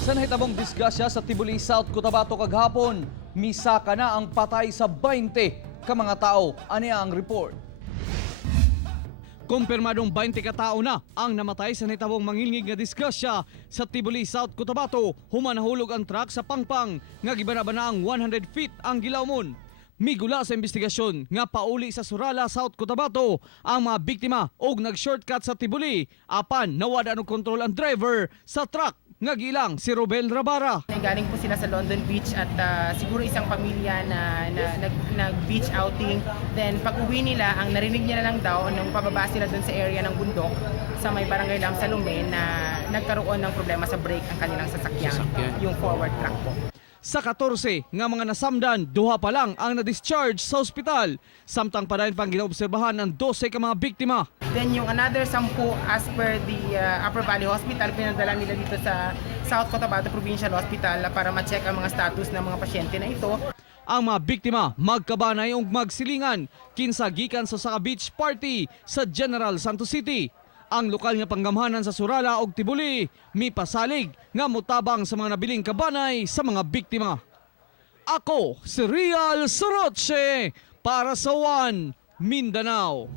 Sa nahitabong disgrasya sa Tibuli, South Cotabato kaghapon, misaka na ang patay sa 20 ka mga tao. Ani ang report. Kumpirmadong 20 ka tao na ang namatay sa nahitabong mangilngig nga disgrasya sa Tibuli, South Cotabato. Human nahulog ang truck sa Pangpang nga gibanabana ang 100 feet ang gilawmon. Migula sa investigasyon nga pauli sa Surala, South Cotabato ang mga biktima og nag-shortcut sa Tibuli apan nawada og kontrol ang driver sa truck nga gilang si Robel Rabara. Galing po sila sa London Beach at siguro isang pamilya na nag-beach outing. Then pag-uwi nila, ang narinig niya na lang daw nung pababa sila dun sa area ng bundok sa may barangay Lam Salome na nagkaroon ng problema sa brake ang kanilang sasakyan. Yung forward truck po. Sa 14 nga mga nasamdan, duha pa lang ang na-discharge sa ospital. Samtang pa rin pang ginaobserbahan ng 12 ka mga biktima. Then yung another 10 as per the Upper Valley Hospital, pinadala nila dito sa South Cotabato Provincial Hospital para ma-check ang mga status ng mga pasyente na ito. Ang mga biktima magkabanay ug magsilingan kinsa gikan sa Saka Beach Party sa General Santos City. Ang lokal nga panggamhanan sa Surala ug Tibuli mipasalig nga mutabang sa mga nabiling kabanay sa mga biktima. Ako si Real Soroche para sa One Mindanao.